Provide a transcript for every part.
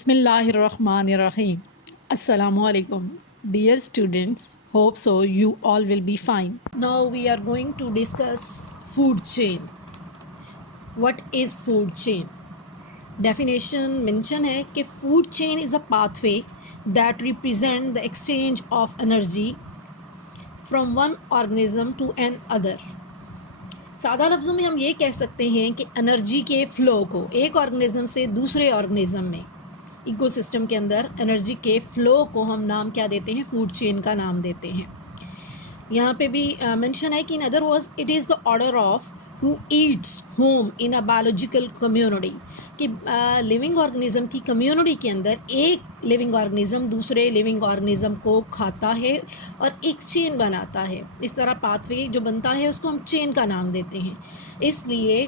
Bismillahirrahmanirrahim. Assalamu alaikum. Dear students, hope so you all will be fine. Now we are going to discuss food chain. What is food chain? Definition mention है कि food chain is a pathway that represent the exchange of energy from one organism to another. सादा लफ्ज़ों में हम ये कह सकते हैं कि एनर्जी के फ़्लो को एक ऑर्गेनिज्म से दूसरे ऑर्गेनिज्म में इकोसिस्टम के अंदर एनर्जी के फ़्लो को हम नाम क्या देते हैं, फूड चेन का नाम देते हैं। यहाँ पे भी मेंशन है कि in other words it is the order of who Yeats home in a biological community, कि लिविंग ऑर्गेनिज्म की कम्युनिटी के अंदर एक लिविंग ऑर्गेनिज्म दूसरे लिविंग ऑर्गेनिज्म को खाता है और एक चेन बनाता है। इस तरह पाथवे जो बनता है उसको हम चेन का नाम देते हैं, इसलिए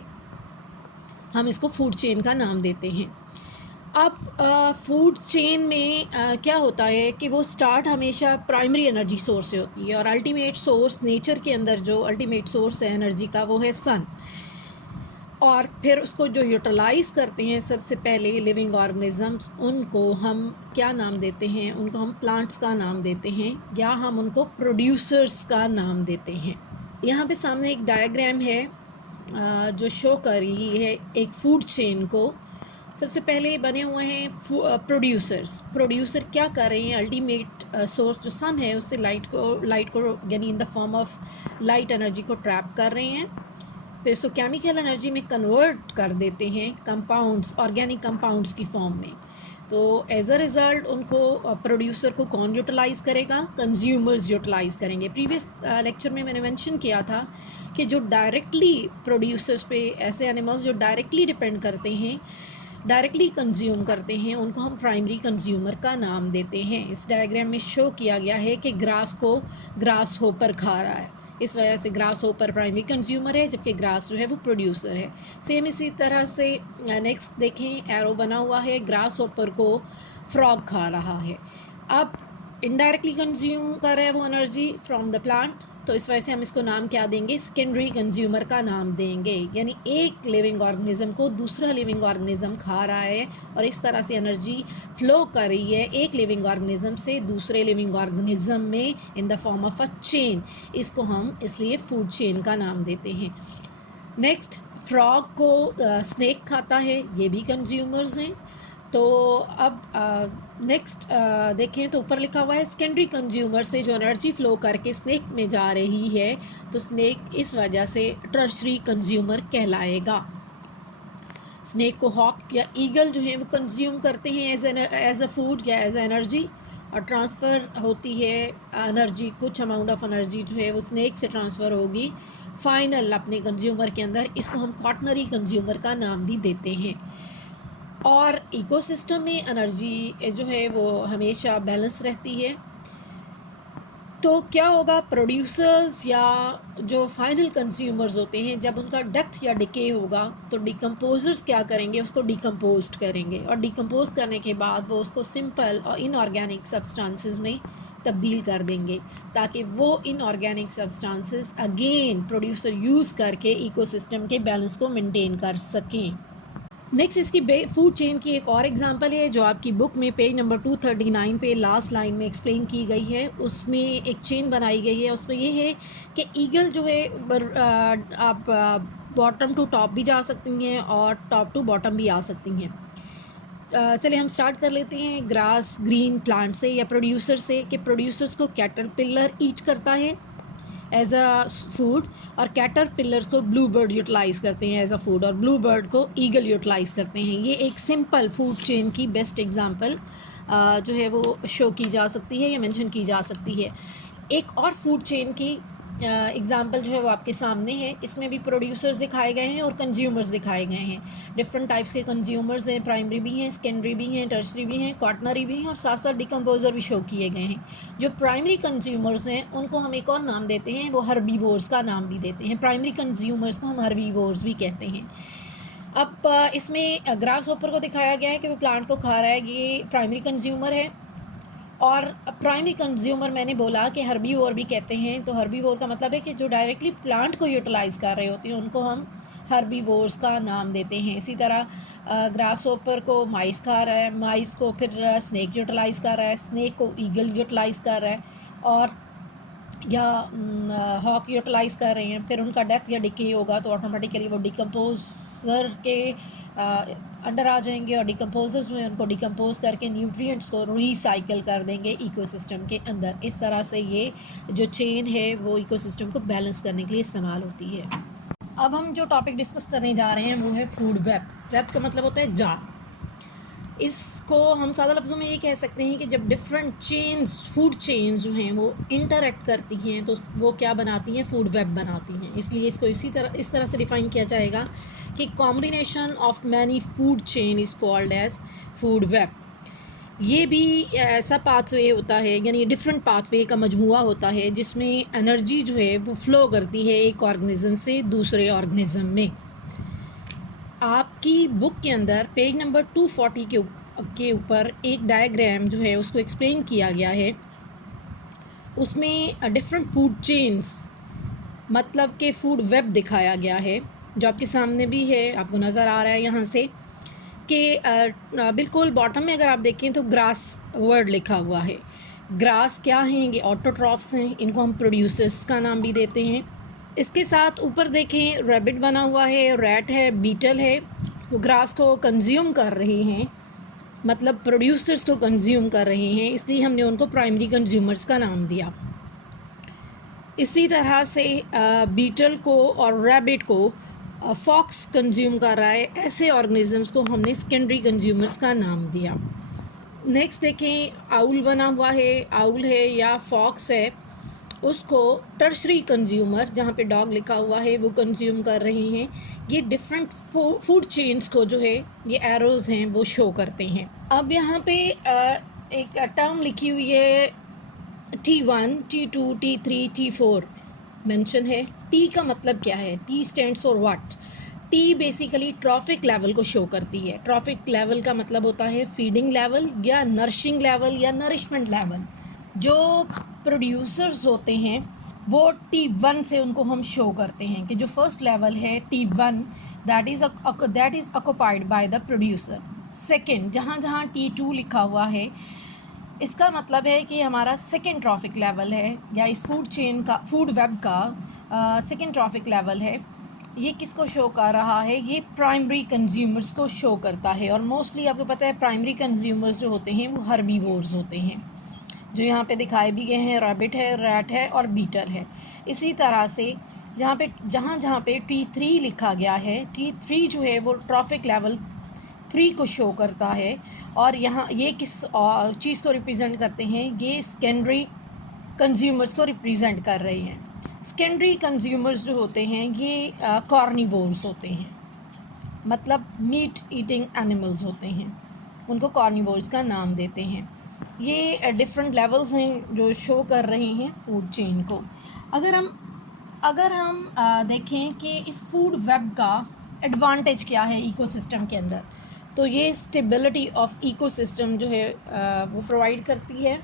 हम इसको फूड चेन का नाम देते हैं। अब फूड चेन में क्या होता है कि वो स्टार्ट हमेशा प्राइमरी एनर्जी सोर्स से होती है और अल्टीमेट सोर्स नेचर के अंदर जो अल्टीमेट सोर्स है एनर्जी का वो है सन, और फिर उसको जो यूटिलाइज़ करते हैं सबसे पहले लिविंग ऑर्गेनिजम्स, उनको हम क्या नाम देते हैं, उनको हम प्लांट्स का नाम देते हैं या हम उनको प्रोड्यूसर्स का नाम देते हैं। यहाँ पे सामने एक डायग्राम है जो शो कर रही है एक फूड चेन को। सबसे पहले बने हुए हैं प्रोड्यूसर क्या कर रहे हैं, अल्टीमेट सोर्स जो सन है उससे लाइट को यानी in the form of light energy को ट्रैप कर रहे हैं, फिर उसको केमिकल एनर्जी में कन्वर्ट कर देते हैं कंपाउंड्स, ऑर्गेनिक कंपाउंड्स की फॉर्म में। तो एज अ रिज़ल्ट उनको प्रोड्यूसर को कौन यूटिलाइज़ करेगा, कंज्यूमर्स यूटिलाइज़ करेंगे। प्रीवियस लेक्चर में मैंने मेंशन किया था कि जो डायरेक्टली प्रोड्यूसर्स पे, ऐसे एनिमल्स जो डायरेक्टली डिपेंड करते हैं, डायरेक्टली कंज्यूम करते हैं, उनको हम प्राइमरी कंज्यूमर का नाम देते हैं। इस डायग्राम में शो किया गया है कि ग्रास को ग्रास होपर खा रहा है, इस वजह से ग्रास होपर प्राइमरी कंज्यूमर है जबकि ग्रास जो है वो प्रोड्यूसर है। सेम इसी तरह से नेक्स्ट देखें, एरो बना हुआ है, ग्रास होपर को फ्रॉग खा रहा है। अब इनडायरेक्टली कंज्यूम कर रहा है वो एनर्जी फ्रॉम द प्लांट, तो इस वजह से हम इसको नाम क्या देंगे, सेकेंडरी कंज्यूमर का नाम देंगे। यानी एक लिविंग ऑर्गेनिज्म को दूसरा लिविंग ऑर्गेनिज्म खा रहा है और इस तरह से एनर्जी फ्लो कर रही है एक लिविंग ऑर्गेनिज्म से दूसरे लिविंग ऑर्गेनिज्म में in the form of a chain. इसको हम इसलिए फूड चेन का नाम देते हैं। नेक्स्ट, फ्रॉग को स्नेक खाता है, ये भी कंज्यूमर्स हैं। तो अब नेक्स्ट देखें तो ऊपर लिखा हुआ है सेकेंडरी कंज्यूमर से जो एनर्जी फ़्लो करके स्नेक में जा रही है, तो स्नेक इस वजह से टर्शरी कंज्यूमर कहलाएगा। स्नेक को हॉक या ईगल जो है वो कंज्यूम करते हैं एज अ फूड या एज अ एनर्जी, और ट्रांसफ़र होती है एनर्जी, कुछ अमाउंट ऑफ एनर्जी जो है वो स्नेक से ट्रांसफ़र होगी फाइनल अपने कंज्यूमर के अंदर। इसको हम क्वाटनरी कंज्यूमर का नाम भी देते हैं। और इकोसिस्टम में एनर्जी जो है वो हमेशा बैलेंस रहती है। तो क्या होगा, प्रोड्यूसर्स या जो फाइनल कंज्यूमर्स होते हैं, जब उनका डेथ या डिके होगा तो डिकम्पोजर्स क्या करेंगे, उसको डिकम्पोज करेंगे और डिकम्पोज करने के बाद वो उसको सिंपल और इनऑर्गेनिक सब्सटेंसेस में तब्दील कर देंगे ताकि वो inorganic substances again producer use करके इकोसिस्टम के बैलेंस को मेंटेन कर सकें। नेक्स्ट इसकी फूड चेन की एक और एग्जांपल है जो आपकी बुक में पेज नंबर 239 पे लास्ट लाइन में एक्सप्लेन की गई है। उसमें एक चेन बनाई गई है, उसमें ये है कि ईगल जो है आप बॉटम टू टॉप भी जा सकती हैं और टॉप टू बॉटम भी आ सकती हैं। चलिए हम स्टार्ट कर लेते हैं ग्रास ग्रीन प्लांट से या प्रोड्यूसर से, कि प्रोड्यूसर्स को कैटरपिलर ईट करता है एज अ फूड और कैटरपिलर को ब्लू बर्ड यूटिलाइज़ करते हैं एज अ फूड और ब्लू बर्ड को ईगल यूटिलाइज़ करते हैं। ये एक सिंपल फूड चेन की बेस्ट एग्जांपल जो है वो शो की जा सकती है या मेंशन की जा सकती है। एक और फूड चेन की एग्जांपल जो है वो आपके सामने है। इसमें भी प्रोड्यूसर्स दिखाए गए हैं और कंज्यूमर्स दिखाए गए हैं। डिफरेंट टाइप्स के कंज्यूमर्स हैं, प्राइमरी भी हैं, सेकेंडरी भी हैं, टर्शरी भी हैं, क्वाटनरी भी हैं और साथ साथ डिकम्पोजर भी शो किए गए हैं। जो प्राइमरी कंज्यूमर्स हैं उनको हम एक और नाम देते हैं, वो हर्बीवोर्स का नाम भी देते हैं। प्राइमरी कंज्यूमर्स को हम हर्बीवोर्स भी कहते हैं। अब इसमें ग्रास होपर को दिखाया गया है कि वो प्लांट को खा रहा है, ये प्राइमरी कंज्यूमर है। और प्राइमरी कंज्यूमर मैंने बोला कि हर्बीवोर भी कहते हैं, तो हर्बीवोर का मतलब है कि जो डायरेक्टली प्लांट को यूटिलाइज़ कर रहे होते हैं उनको हम हर्बीवोर्स का नाम देते हैं। इसी तरह ग्रास होपर को माइस खा रहा है, माइस को फिर स्नेक यूटिलाइज़ कर रहा है, स्नेक को ईगल यूटिलाइज़ कर रहा है, और या हॉक यूटिलाइज़ कर रहे हैं। फिर उनका डेथ या डिके होगा तो ऑटोमेटिकली वो डिकम्पोज़र के अंडर आ जाएंगे, और डिकम्पोजर्स जो हैं उनको डिकम्पोज करके न्यूट्रिएंट्स को रिसाइकिल कर देंगे इकोसिस्टम के अंदर। इस तरह से ये जो चेन है वो इकोसिस्टम को बैलेंस करने के लिए इस्तेमाल होती है। अब हम जो टॉपिक डिस्कस करने जा रहे हैं वो है फूड वेब। वेब का मतलब होता है जाल। इसको हम सादा लफ्ज़ों में ये कह सकते हैं कि जब डिफरेंट चेन्स, फूड चेन्स जो हैं वो इंटरेक्ट करती हैं तो वो क्या बनाती हैं, फूड वेब बनाती हैं। इसलिए इसको इस तरह से डिफ़ाइन किया जाएगा कि combination of many food chain is called as food web. ये भी ऐसा पाथवे होता है, यानी डिफरेंट पाथवे का मजमुआ होता है जिसमें एनर्जी जो है वो फ़्लो करती है एक ऑर्गेनिज़म से दूसरे ऑर्गेनिज़म में। आपकी बुक के अंदर पेज नंबर 240 के ऊपर एक डायग्राम जो है उसको एक्सप्लेन किया गया है। उसमें डिफरेंट फूड चेन्स मतलब के फूड वेब दिखाया गया है, जो आपके सामने भी है, आपको नज़र आ रहा है यहाँ से कि बिल्कुल बॉटम में अगर आप देखें तो ग्रास वर्ड लिखा हुआ है। ग्रास क्या हैं? ये ऑटोट्रॉफ्स हैं, इनको हम प्रोड्यूसर्स का नाम भी देते हैं। इसके साथ ऊपर देखें रैबिट बना हुआ है, रैट है, बीटल है, वो ग्रास को कंज्यूम कर रहे हैं, मतलब प्रोड्यूसर्स को कंज्यूम कर रहे हैं, इसलिए हमने उनको प्राइमरी कंज्यूमर्स का नाम दिया। इसी तरह से बीटल को और रैबिट को फॉक्स कंज्यूम कर रहा है, ऐसे ऑर्गेनिजम्स को हमने सेकेंडरी कंज्यूमर्स का नाम दिया। नेक्स्ट देखें आउल बना हुआ है, आउल है या फॉक्स है, उसको टर्शरी कंज्यूमर, जहाँ पे डॉग लिखा हुआ है, वो कंज्यूम कर रहे हैं। ये डिफरेंट फूड चेन्स को जो है ये एरोज़ हैं वो शो करते हैं। अब यहाँ पे एक टर्म लिखी हुई है T1, T2, T3, T4 mention है। T का मतलब क्या है? T stands for what? T basically trophic level को शो करती है। ट्रॉफिक लेवल का मतलब होता है फीडिंग लेवल या नरिशिंग लेवल या नरिशमेंट लेवल। जो प्रोड्यूसर्स होते हैं वो T1 से उनको हम शो करते हैं कि जो फर्स्ट लेवल है T1 that is occupied by the producer. Second, जहाँ जहाँ T2 लिखा हुआ है इसका मतलब है कि हमारा सेकेंड ट्रॉफिक लेवल है, या इस फूड चेन का, फूड वेब का सेकेंड ट्रॉफिक लेवल है। ये किसको शो कर रहा है? ये प्राइमरी कंज्यूमर्स को शो करता है। और मोस्टली आपको पता है प्राइमरी कंज्यूमर्स जो होते हैं वो हर्बीवोर्स होते हैं, जो यहाँ पे दिखाए भी गए हैं। रैबिट है, रैट है और बीटल है। इसी तरह से जहाँ जहाँ पे T3 लिखा गया है, T3 जो है वो ट्रॉफिक लेवल 3 को शो करता है। और यहाँ ये किस चीज़ को रिप्रेजेंट करते हैं? ये सेकेंडरी कंज्यूमर्स को रिप्रेजेंट कर रहे हैं। सेकेंडरी कंज्यूमर्स जो होते हैं ये कॉर्निवोर्स होते हैं, मतलब मीट ईटिंग एनिमल्स होते हैं, उनको कॉर्निवोर्स का नाम देते हैं। ये डिफरेंट लेवल्स हैं जो शो कर रहे हैं फूड चेन को। अगर हम देखें कि इस फूड वेब का एडवांटेज क्या है इकोसिस्टम के अंदर, तो ये स्टेबिलिटी ऑफ इकोसिस्टम जो है वो प्रोवाइड करती है।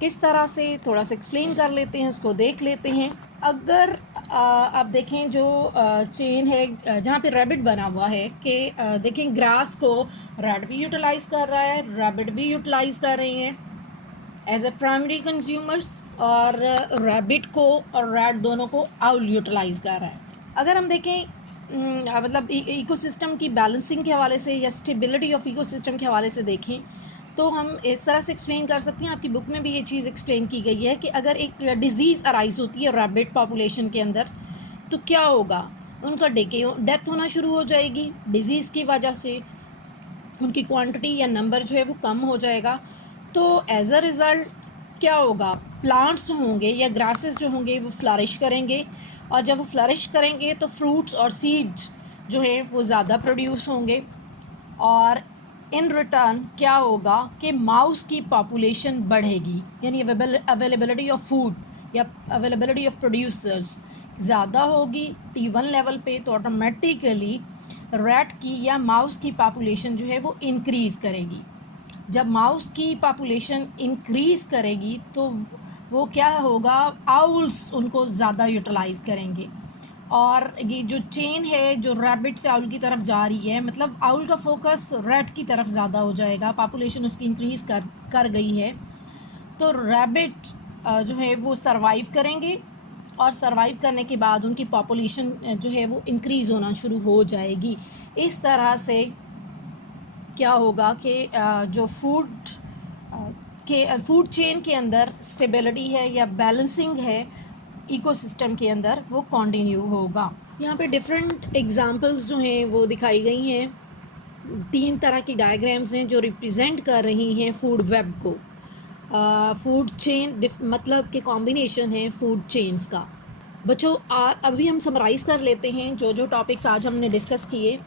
किस तरह से, थोड़ा सा एक्सप्लेन कर लेते हैं, उसको देख लेते हैं। अगर आप देखें जो चेन है जहाँ पे रैबिट बना हुआ है कि देखें ग्रास को रैट भी यूटिलाइज़ कर रहा है, रैबिट भी यूटिलाइज़ कर रहे हैं एज ए प्राइमरी कंज्यूमर्स, और रैबिट को और रैट दोनों को आउल यूटिलाइज़ कर रहा है। अगर हम देखें मतलब इकोसिस्टम की बैलेंसिंग के हवाले से या स्टेबिलिटी ऑफ इकोसिस्टम के हवाले से देखें तो हम इस तरह से एक्सप्लेन कर सकते हैं। आपकी बुक में भी ये चीज़ एक्सप्लेन की गई है कि अगर एक डिज़ीज़ अराइज होती है रैबिट पॉपुलेशन के अंदर तो क्या होगा? उनका डेथ होना शुरू हो जाएगी डिज़ीज़ की वजह से, उनकी क्वांटिटी या नंबर जो है वो कम हो जाएगा। तो एज अ रिज़ल्ट क्या होगा? प्लांट्स जो होंगे या ग्रासेस जो होंगे वो फ्लरिश करेंगे, और जब वो फ्लरिश करेंगे तो फ्रूट्स और सीड्स जो हैं वो ज़्यादा प्रोड्यूस होंगे। और इन रिटर्न क्या होगा कि माउस की पॉपुलेशन बढ़ेगी, यानी अवेलेबिलिटी ऑफ फूड या अवेलेबिलिटी ऑफ प्रोड्यूसर्स ज़्यादा होगी T1 लेवल पे, तो ऑटोमेटिकली रैट की या माउस की पॉपुलेशन जो है वो इंक्रीज़ करेगी। जब माउस की पॉपुलेशन इंक्रीज़ करेगी तो वो क्या होगा? आउल्स उनको ज़्यादा यूटिलाइज़ करेंगे। और ये जो चेन है जो रैबिट से आउल की तरफ जा रही है, मतलब आउल का फोकस रैट की तरफ ज़्यादा हो जाएगा, पॉपुलेशन उसकी इंक्रीज़ कर गई है, तो रैबिट जो है वो सरवाइव करेंगे और सरवाइव करने के बाद उनकी पॉपुलेशन जो है वो इंक्रीज़ होना शुरू हो जाएगी। इस तरह से क्या होगा कि जो फूड चेन के अंदर स्टेबिलिटी है या बैलेंसिंग है इकोसिस्टम के अंदर, वो कंटिन्यू होगा। यहाँ पे डिफरेंट एग्जांपल्स जो हैं वो दिखाई गई हैं। 3 तरह की डायग्राम्स हैं जो रिप्रेजेंट कर रही हैं फूड वेब को। फूड चेन मतलब कि कॉम्बिनेशन है फूड चेन्स का। बच्चों अभी हम समराइज़ कर लेते हैं जो जो टॉपिक्स आज हमने डिस्कस किए।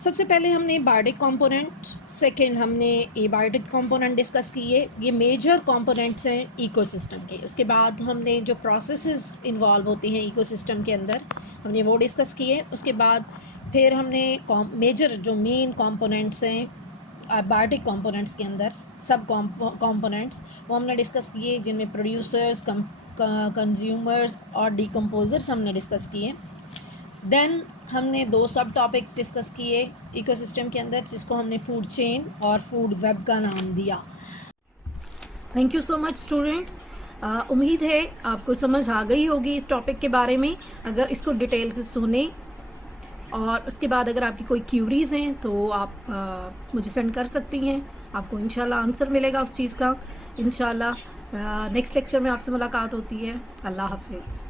सबसे पहले हमने बायोटिक कंपोनेंट, सेकंड हमने एबायोटिक कंपोनेंट डिस्कस किए, ये मेजर कंपोनेंट्स हैं इकोसिस्टम के। उसके बाद हमने जो प्रोसेसेस इन्वॉल्व होती हैं इकोसिस्टम के अंदर हमने वो डिस्कस किए। उसके बाद फिर हमने मेजर जो मेन कंपोनेंट्स हैं बायोटिक कंपोनेंट्स के अंदर, सब कंपोनेंट्स वो हमने डिस्कस किए, जिनमें प्रोड्यूसर्स, कंज्यूमर्स और डिकम्पोजर्स हमने डिस्कस किए। देन हमने 2 सब टॉपिक्स डिस्कस किए इकोसिस्टम के अंदर, जिसको हमने फूड चेन और फूड वेब का नाम दिया। Thank you so much students. उम्मीद है आपको समझ आ गई होगी इस टॉपिक के बारे में। अगर इसको डिटेल से सुने और उसके बाद अगर आपकी कोई क्यूरीज़ हैं तो आप मुझे सेंड कर सकती हैं, आपको इंशाल्लाह आंसर मिलेगा उस चीज़ का। इंशाल्लाह नेक्स्ट लेक्चर में आपसे मुलाकात होती है। अल्लाह हाफिज़।